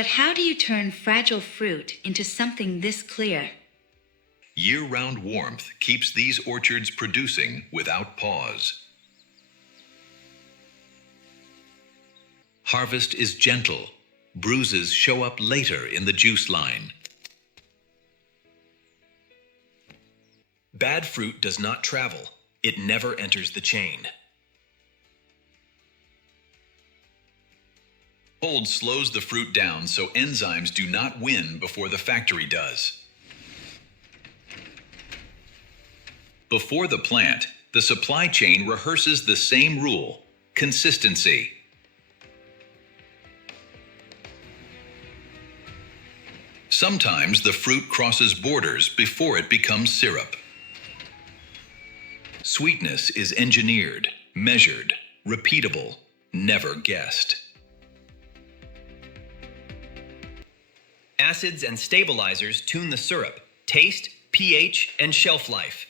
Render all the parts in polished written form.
But how do you turn fragile fruit into something this clear? Year-round warmth keeps these orchards producing without pause. Harvest is gentle. Bruises show up later in the juice line. Bad fruit does not travel. It never enters the chain. Cold slows the fruit down so enzymes do not win before the factory does. Before the plant, the supply chain rehearses the same rule: consistency. Sometimes the fruit crosses borders before it becomes syrup. Sweetness is engineered, measured, repeatable, never guessed. Acids and stabilizers tune the syrup, taste, pH, and shelf life.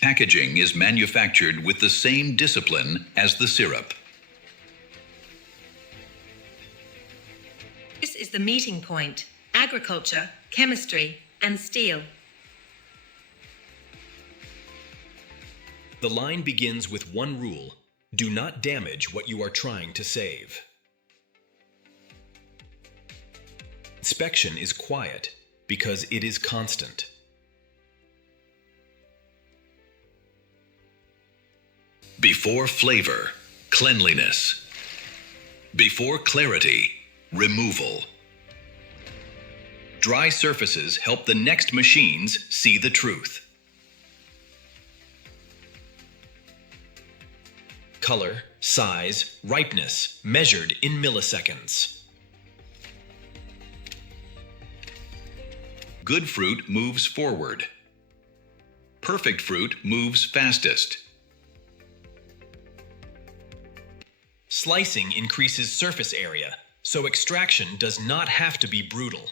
Packaging is manufactured with the same discipline as the syrup. This is the meeting point: agriculture, chemistry, and steel. The line begins with one rule: do not damage what you are trying to save. Inspection is quiet because it is constant. Before flavor, cleanliness. Before clarity, removal. Dry surfaces help the next machines see the truth. Color, size, ripeness, measured in milliseconds. Good fruit moves forward. Perfect fruit moves fastest. Slicing increases surface area, so extraction does not have to be brutal.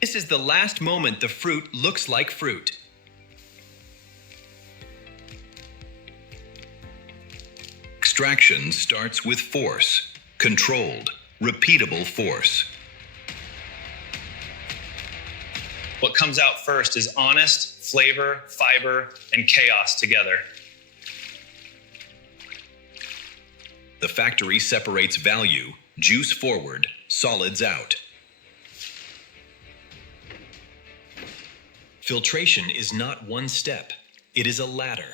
This is the last moment the fruit looks like fruit. Extraction starts with force, controlled, repeatable force. What comes out first is honest, flavor, fiber, and chaos together. The factory separates value, juice forward, solids out. Filtration is not one step, it is a ladder.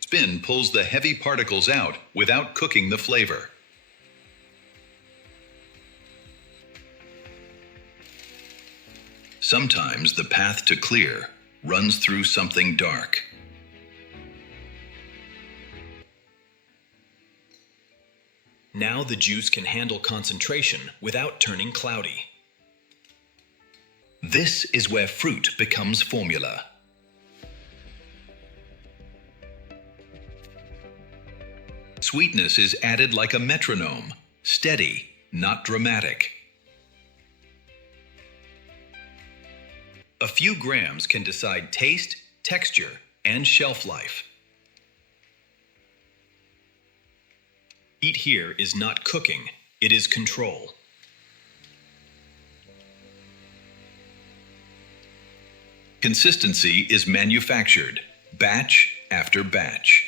Spin pulls the heavy particles out without cooking the flavor. Sometimes the path to clear runs through something dark. Now the juice can handle concentration without turning cloudy. This is where fruit becomes formula. Sweetness is added like a metronome, steady, not dramatic. A few grams can decide taste, texture, and shelf life. Heat here is not cooking, it is control. Consistency is manufactured, batch after batch.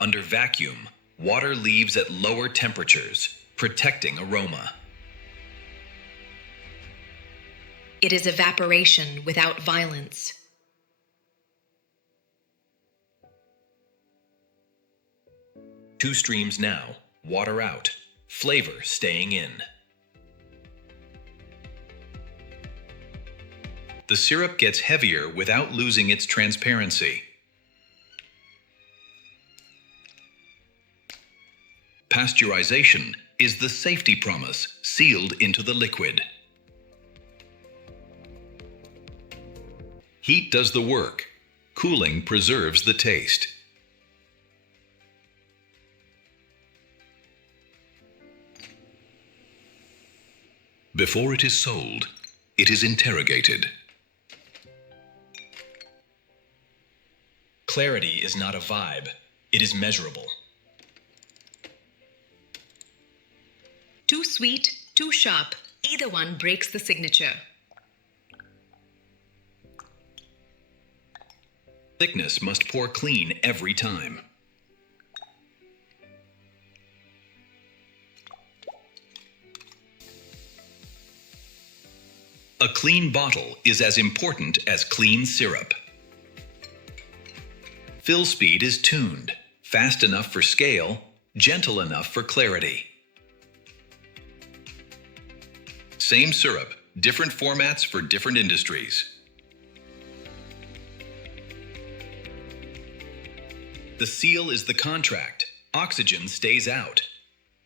Under vacuum, water leaves at lower temperatures, protecting aroma. It is evaporation without violence. Two streams now, water out, flavor staying in. The syrup gets heavier without losing its transparency. Pasteurization is the safety promise sealed into the liquid. Heat does the work. Cooling preserves the taste. Before it is sold, it is interrogated. Clarity is not a vibe, it is measurable. Too sweet, too sharp. Either one breaks the signature. Thickness must pour clean every time. A clean bottle is as important as clean syrup. Fill speed is tuned, fast enough for scale, gentle enough for clarity. Same syrup, different formats for different industries. The seal is the contract. Oxygen stays out.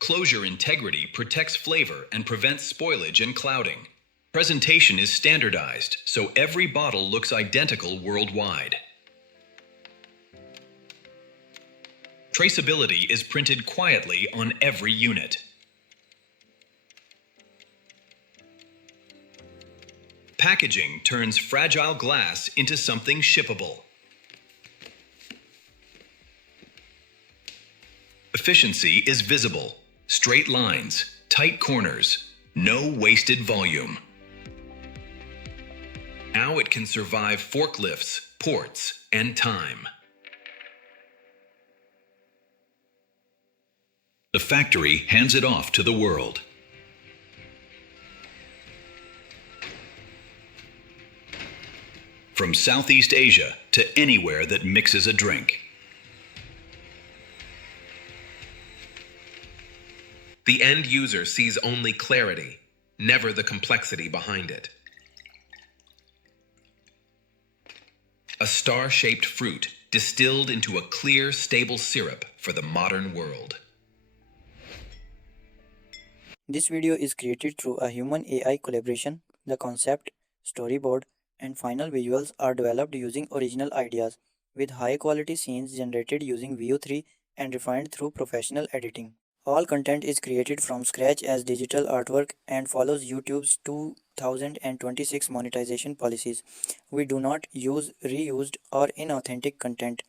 Closure integrity protects flavor and prevents spoilage and clouding. Presentation is standardized, so every bottle looks identical worldwide. Traceability is printed quietly on every unit. Packaging turns fragile glass into something shippable. Efficiency is visible. Straight lines, tight corners, no wasted volume. Now it can survive forklifts, ports, and time. The factory hands it off to the world. From Southeast Asia to anywhere that mixes a drink. The end user sees only clarity, never the complexity behind it. A star-shaped fruit distilled into a clear, stable syrup for the modern world. This video is created through a human-AI collaboration. The concept, storyboard, and final visuals are developed using original ideas, with high-quality scenes generated using Veo 3 and refined through professional editing. All content is created from scratch as digital artwork and follows YouTube's 2026 monetization policies. We do not use reused or inauthentic content.